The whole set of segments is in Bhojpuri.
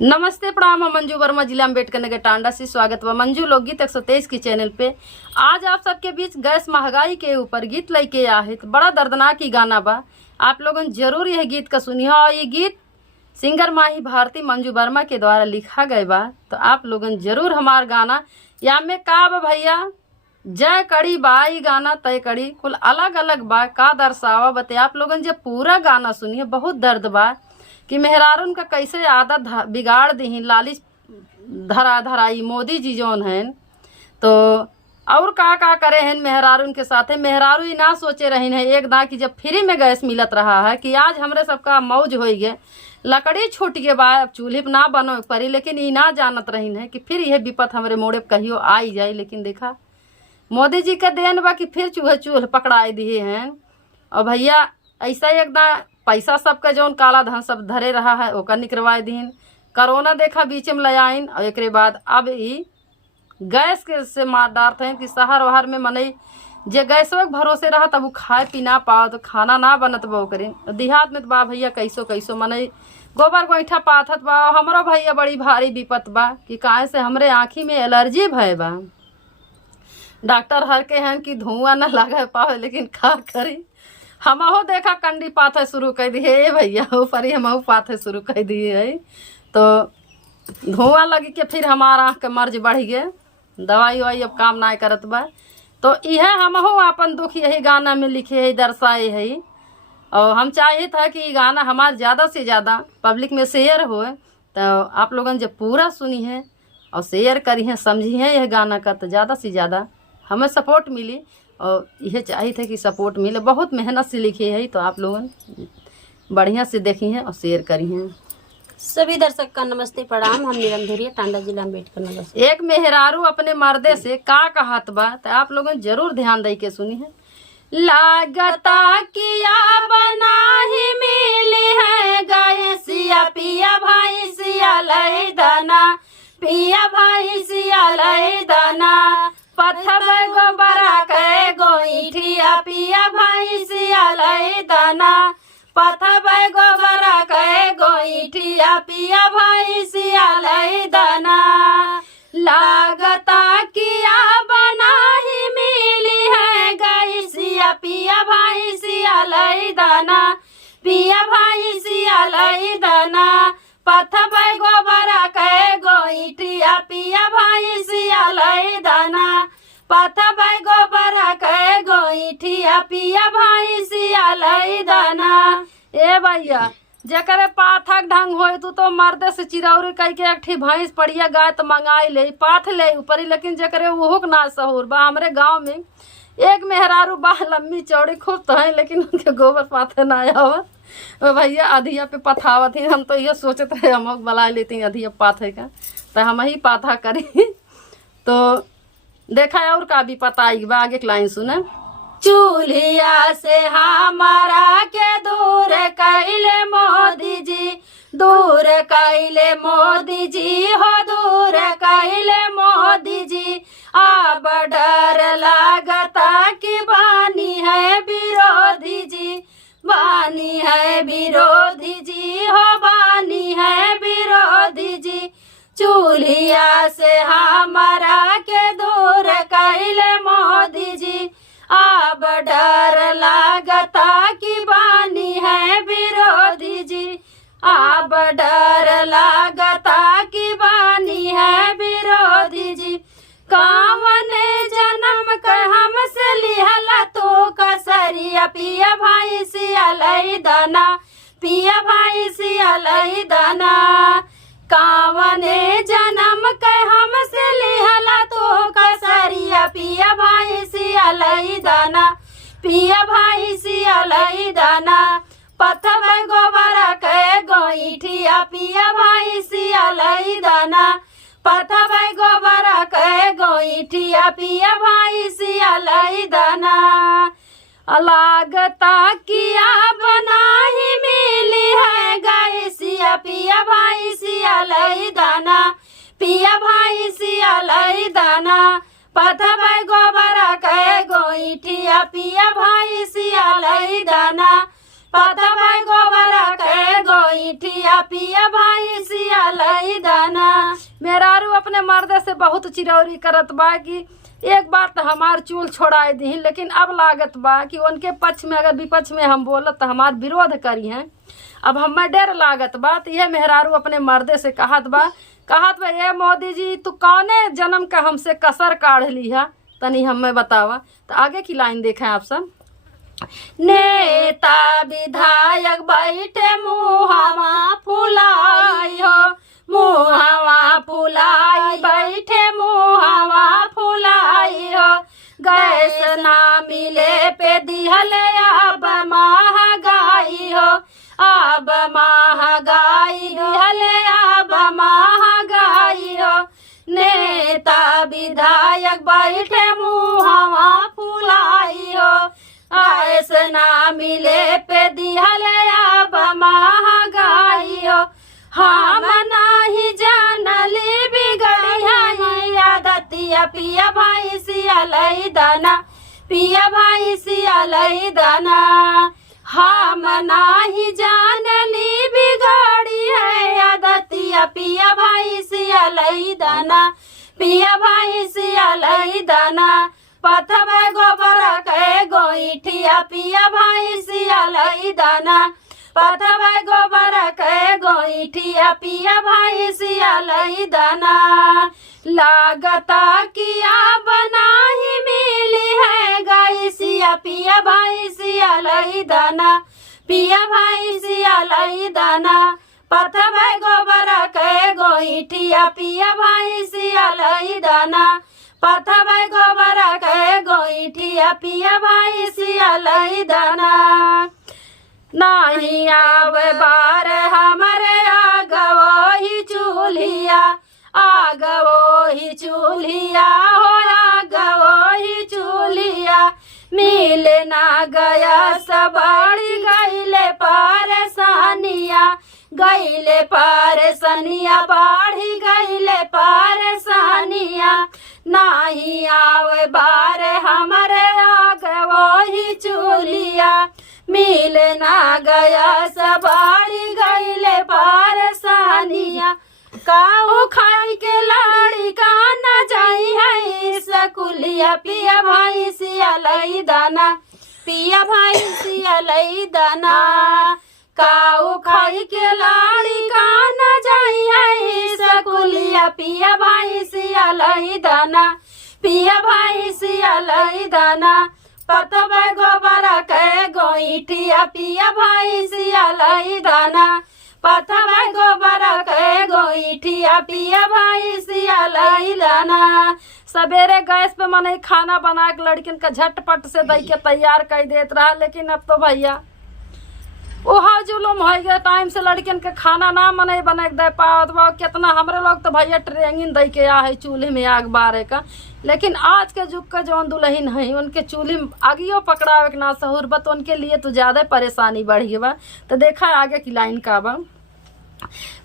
नमस्ते प्रणाम। हम मंजू वर्मा, जिला अम्बेडकर नगर टांडा से स्वागत बा मंजू लोकगीत 123 की चैनल पे। आज आप सबके बीच गैस महंगाई के ऊपर गीत लेके आए। बड़ा दर्दनाक ही गाना बा, आप लोगन जरूर यह गीत का सुनिए। और ये गीत सिंगर माही भारती मंजू वर्मा के द्वारा लिखा गया बा, तो आप लोगन जरूर हमार गाना या में का बा भैया जय कड़ी बा। ई गाना तय कड़ी कुल अलग अलग बा, का दर्शावा बते। आप लोगन जब पूरा गाना सुनिए, बहुत दर्द बा कि मेहरारून का कैसे आदत बिगाड़ दी, लालिच धरा धराई मोदी जी जौन हैं। तो और का करे हैं मेहरारून के साथे। मेहरारू ही ना सोचे रही है एक दा कि जब फ्री में गैस मिलत रहा है कि आज हमरे सबका मौज हो गए, लकड़ी छूट के बा, अब चूल्हे पर ना बनो पड़ी। लेकिन ई ना जानत रही है कि फिर यह विपत हमरे मोड़े पर कहियो आई जाए। लेकिन देखा मोदी जी का देन बा कि फिर चूल्हे पकड़ाए दिए हैं। और भैया ऐसा एकदा पैसा सबका जौन काला धन सब धरे रहा है ओकर निकलवाए दीन। कोरोना देखा बीच में ले आइन, और एक बाद अब ई गैस के से मार डारते हैं कि शहर वहर में मनई जे गैसवे के भरोसे रहा तब वो खाए पी ना पाओ, तो खाना ना बनत बा ओकरे। देहात में तो बा भैया कैसो कैसो मनई गोबर गोईठा पाथत बा। हमरो भैया बड़ी भारी विपत बा कि काहे से हमरे आँखी में एलर्जी भय बा। डॉक्टर हर के हैं कि धुआं न लगा पावे, लेकिन का करी हमहू देखा कंडी पाथे शुरू कर दिए भैया, ऊपर हमहू पाथे शुरू कर दिए है। तो धुआं लगी के फिर हमारा आँख के मर्ज बढ़ गए, दवाई ववाई अब काम ना करत बा। तो यह हमहू अपन दुख यही गाना में लिखे है, दर्शाए है। और हम चाहे था कि गाना हमारा ज़्यादा से ज़्यादा पब्लिक में शेयर हो। तो आप लोगन जब पूरा सुनी है और शेयर करी है, समझी है यह गाना का, तो ज़्यादा से ज़्यादा हमें सपोर्ट मिली। और यह चाहिए थे कि सपोर्ट मिले, बहुत मेहनत से लिखी है। तो आप लोगन बढ़िया से देखी हैं और शेयर करी हैं। सभी दर्शक का नमस्ते प्रणाम। हम नीलम धुरिया, टांडा जिला अम्बेडकर नगर से। एक मेहरारू अपने मर्दे से का कहत बा, तो आप लोगन जरूर ध्यान दे के सुनी है। लागता किया बना ही मिली है गैसिया, पिया भाई सिया लई दाना, पिया भाई सिया लई दाना। पत्थर गोबरा के गोईठिया, पिया भाई सिया लई दाना। पत्थर गोबरा के गोईठिया, पिया भाई सिया लई दाना। लागता किया बना ही मिली है गैसिया, पिया भाई सिया लई दाना, पिया भाई सिया लई दाना। पत्थर गोबरा के गोईठिया, पिया भाई सिया लई दाना। पत्थर गोबरा के गोईठिया, पिया भाई सिया लई दाना। ए भैया जकरे पाथक ढंग होए तो मर्दे से चिरौरी कह के एक ठी भैंस पड़िया गाय तो मंगाई ले पाथ ले ऊपर। लेकिन जकरे वो ना सहूर बा। हमरे गांव में एक मेहरारू बा, लम्बी चौड़ी खूब तो है, लेकिन उनके गोबर पाथे ना आवत। भैया अधिया पे पथावत ही। हम तो ये सोचते रहे हम बला लेती अधिया पाथे का, तो हम ही पाथा करी। तो देखा और का भी पता आई बा, आगे की लाइन सुना। चूल्हिया से हमारा के दूर कैले मोदी जी, दूर कैले मोदी जी हो, दूर कैले मोदी जी। अब डर लागता कि बानी है विरोधी जी, बानी है विरोधी जी हो, बानी है विरोधी जी। चूल्हिया से हमारा के दूर कैले मोदी जी, अब डर लागता कि बानी है विरोधी जी, अब डर लागता कि बानी है विरोधी जी। कावन जन्म के हमसे लिहला तो कसरिया, पिया भाई सिया लई दाना, पिया भाई सिया लई दाना। कावन जन्म के हमसे लिहला तो कसरिया, पिया भाई सिया लई दाना, पिया भाई सिया लई दाना। पत्थर गोबरा के गोईठिया, पिया भाई सिया लई दाना। पत्थर गोबरा के गोईठिया, पिया भाई सिया लई दाना। लागता किया बना ही मिली है गैसिया, पिया भाई सिया लई दाना, पिया भाई सिया लई दाना। पत्थर गोबरा के गोईठिया, पिया भाई सिया लई दाना। पत्थर गोबरा के गोईठिया, पिया भाई सिया लई अपने मर्दे से बहुत चिरौरी करत बा कि एक बार तो हमार चूल छोड़ाए दी, लेकिन अब लागत बा कि उनके पक्ष में अगर विपक्ष में हम बोलत तो हमार विरोध करी हैं। अब हमें डर लागत बा। तो यह मेहरारू अपने मर्दे से कहत बा ये मोदी जी तू कौने जन्म का हमसे कसर काढ़ ली है, तनी हमें बतावा। तो आगे की लाइन देखें आप सब। नेता विधायक बैठे मुहावा फुलाई हो, मुहावा फुलाई बैठे मुहावा फुलाई हो। गैस ना मिले पे दिहल अब महंगाई हो, अब महंगाई दिहल अब महंगाई हो। नेता विधायक बैठे मुहावा फुलाई हो, गैस ना मिले पे दिहल अब महंगाई हो। हम नाही जानली बिगड़ी आदतिया पिया भाई सिया लई दाना, पिया भाई सिया लई दाना। हम नाही जानली बिगड़ी है आदतिया पिया भाई सिया लई दाना, पिया भाई सिया लई दाना। पथवे गोबर के गोईठिया पिया भाई सिया लई दाना, पथवे गोबर के गोईठिया पिया भाई सिया लई दाना। लागता किया बनाही मिली है गाई सिया पिया भाई सिया लई दाना, पिया भाई सिया लई दाना। पथवे गोबर के गोईठिया पिया भाई सिया लई दाना, पथवे गोबर के गोईठिया पिया भाई सिया लई दाना। नहीं आवे बार हमारे आगवो ही चूल्हिया, आगवो ही चूल्हिया हो, आगवो ही चूल्हिया। मिल ना गया सबड़ी गईले परेशानिया, गईले परेशानिया बढ़ी गईले परेशानिया। नहीं आवे बार हमारे आगवो ही चूल्हिया, मिल ना गया सबड़ी गईले परेशानिया। काऊ खाई के लाड़ी का न जाई है सकुलिया पिया भाई सिया लई दाना, पिया भाई सिया लई दाना। काऊ खाई के लाड़ी का न जाई है सकुलिया पिया भाई सिया लई दाना, पिया भाई सिया लई दाना। पथवे गोबर के गोईठिया पिया भाई सिया लई दाना, पथवे गोबर के गोईठिया पिया भाई सिया लई दाना। सवेरे गैस पे मने खाना बना के लड़किन का झटपट से दई के तैयार कर देत रहा, लेकिन अब तो भैया ओहा जुलुम हो गया। टाइम से लड़किन के खाना ना मने बना के दे पावत बा। कितना हमरे लोग तो भैया ट्रेनिंग दई के आ है चूल्हे में आग बारे का, लेकिन आज के युग का जौन दुल्हन है उनके चूल्हे में आगियो पकड़ावे के ना सहूर बा, तो उनके लिए तो ज्यादा परेशानी बढ़ी बा। तो देखा आगे की लाइन का बा।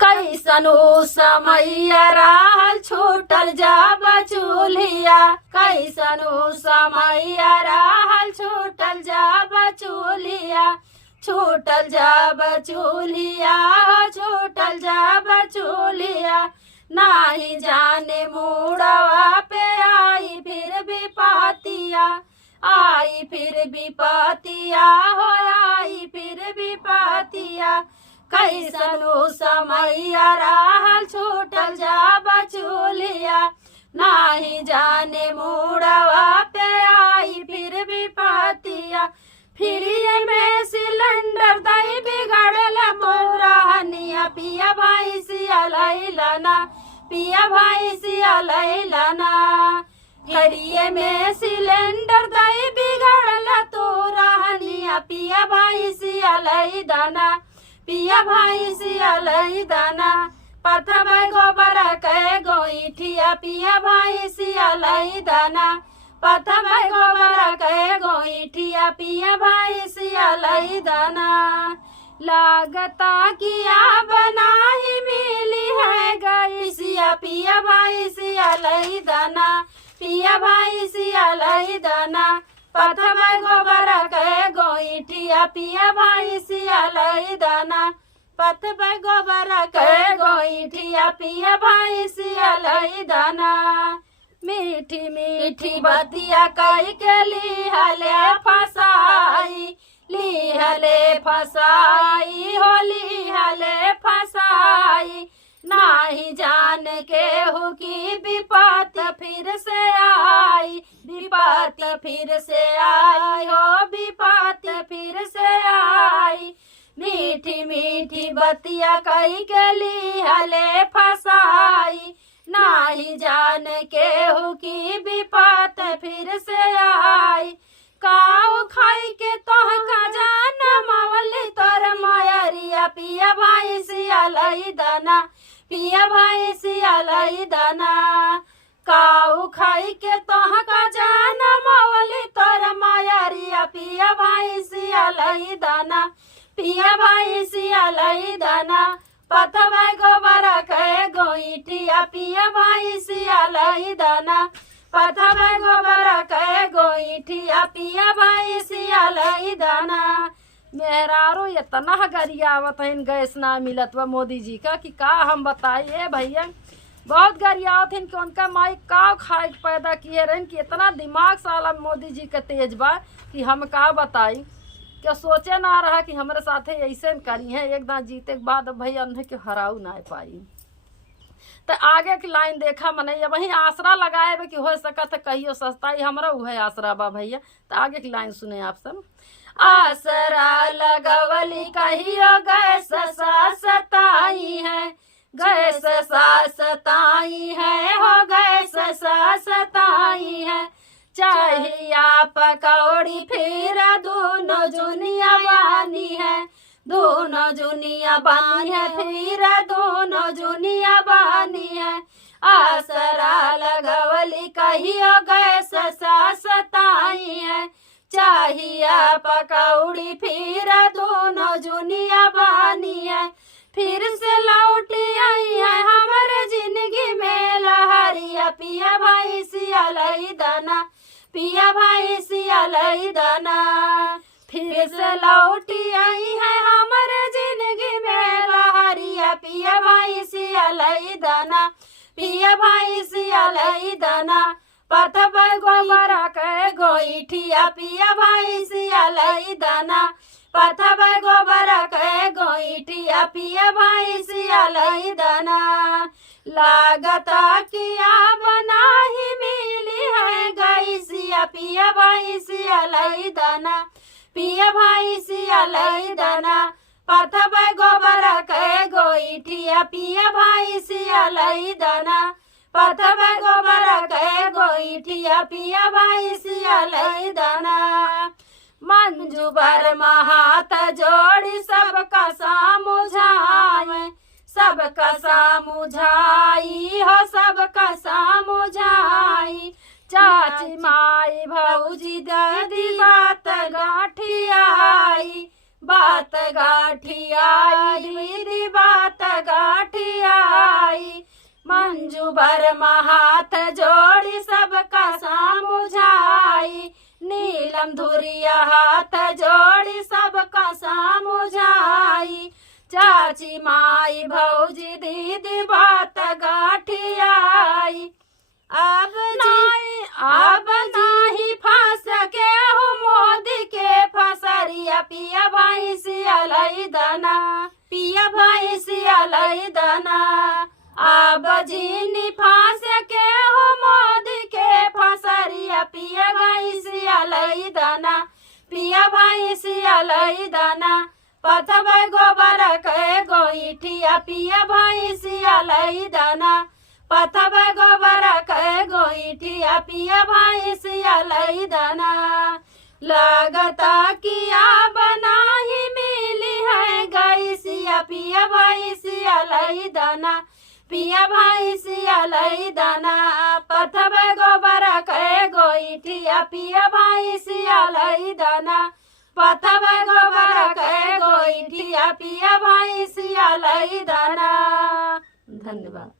कैसनो समैया रहल छूटल जाब चूल्हिया, कैसनो समैया रहल छूटल जाब चूल्हिया। छूटल जाब चूल्हिया हो, छूटल जाब चूल्हिया। नाही जाने मुड़वा पे आई फिर भी पातिया, आई फिर भी पातिया हो, आई फिर भी पातिया। कैसनो समैया रहल छूटल जाब चूल्हिया, नाही जाने मुड़वा पे आई फिर भी पातिया। फ्री में सिलेंडर दई बिगड़ल मोरहनिया पिया भाई सिया लई लाना, पिया भाई सिया लई लाना। फ्री में सिलेंडर दई बिगड़ल तोरहनिया पिया भाई सिया लई दाना, पिया भाई सिया लई दाना। पथवे गोबर के गोईठिया पिया भाई सिया लई दाना, पथवे गोबर के गोईठिया पिया भाई सिया लई दाना। लागता किया बनाही मिली है गई सिया पिया भाई सिया लई दाना, पिया भाई सिया लई दाना। पथवे गोबर के गोईठिया पिया भाई सिया लई दाना, पथबे गोबर कहे गोईठिया पिया भैंसिया लई दाना। मीठी मीठी बतिया कई के लिहले फसाई, लिहले फसाई हो लिहले फसाई। नाही जान के हो की विपत फिर से आई, विपत फिर से आई हो विपत फिर से आई। मीठी मीठी बतिया कई के लिहले फसाई, नाही जान के हो की विपत फिर से आई। काऊ खाई के तोह का जान मावली तोर मायरिया पिया भैंसिया लई दाना, पिया भैंसिया लई दाना। काऊ खाई के तोह का जान मावली तोर मायरिया पिया भैंसिया लई दाना, पिया भैंसिया लई दाना। पथबे गोबर कहे गोईठिया पिया भैंसिया लई दाना, पथबे गोबर कहे गोईठिया पिया भैंसिया लई दाना। मेहरारू इतना गरियावत है गैस ना मिलत बा मोदी जी का कि का हम बताइए भैया। बहुत गरियावत है कि उनका माई का खाए पैदा किए रहन कि इतना दिमाग साला मोदी जी का तेज बा कि हम का बताई। क्या सोचे ना रहा कि हमारे साथ ऐसे करी है एक दान जीते के बाद भैया उन्हें क्यों हराऊ ना पाई। तो आगे की लाइन देखा मने वही आसरा लगाए कि हो सकत कहियो सस्ताई हमरा वह आसरा बा भैया। तो आगे की लाइन सुने आप सब। आसरा लगवली कहियो गैस सताई है, गैस सताई है हो गैस सताई है। चाहिया पकौड़ी फिर दोनों जुनिया बानी है, दोनों जुनिया बानी है फिर दोनों जुनिया बानी है। आसरा लगवली कहियो गैस सताई है, चाहिया पकौड़ी फिर दोनों जुनिया बानी है। फिर से लौटी आई है हमारे जिंदगी में लहरिया पिया भैंसिया लई दाना, पिया भैंसिया लई दाना। फिर से लौटी आई है हमारे जिंदगी में लहरिया पिया भैंसिया लई दाना, पिया भैंसिया लई दाना। पथबे गोबर कहे गोईठिया पिया भैंसिया लई दाना, पथबे गोबर कहे गोईठिया पिया भैंसिया लई दाना। लागता किया बना ही मिली है गैसिया पिया भैंसिया लई दाना, पिया भैंसिया लई दाना। पथबे गोबर कहे गोईठिया पिया भैंसिया लई दाना, पथबे गोबर कहे गोईठिया पिया भैंसिया लई दाना। मंजू बर्मा हाथ जोड़ी सबका सामुझाए, सबका सामुझाई हो सबका सामुझाई। चाची माई भौजी दादी बात गाठियाई, बात गाठियाई दीदी बात गाठियाई। मंजू बर्मा हाथ जोड़ी सबका सामुझाई, नीलम धुरिया हाथ जोड़ी सबका सामुझाई। चाची माई भौजी दीदी बात गाठियाई। अब नाही फंस के हो मोदी के फसरिया पिया भैंसिया लई दाना, पिया भैंसिया लई दाना। अब जीनी फांस के हो मोदी के फसरिया पिया भैंसिया लई दाना, पिया भैंसिया लई दाना। पथबे गोबर कहे गोईठिया पिया भैंसिया लई दाना, पथबे गोबर कहे गोईठिया पिया भैंसिया लई दाना। लगता किया बना ही मिली है गैसिया पिया भैंसिया लई दाना, पिया भैंसिया लई दाना। पथबे गोबर कहे गोईठिया पिया भैंसिया लई दाना, पथबे गोबर कहे गोईठिया पिया भैंसिया लई दाना। धन्यवाद।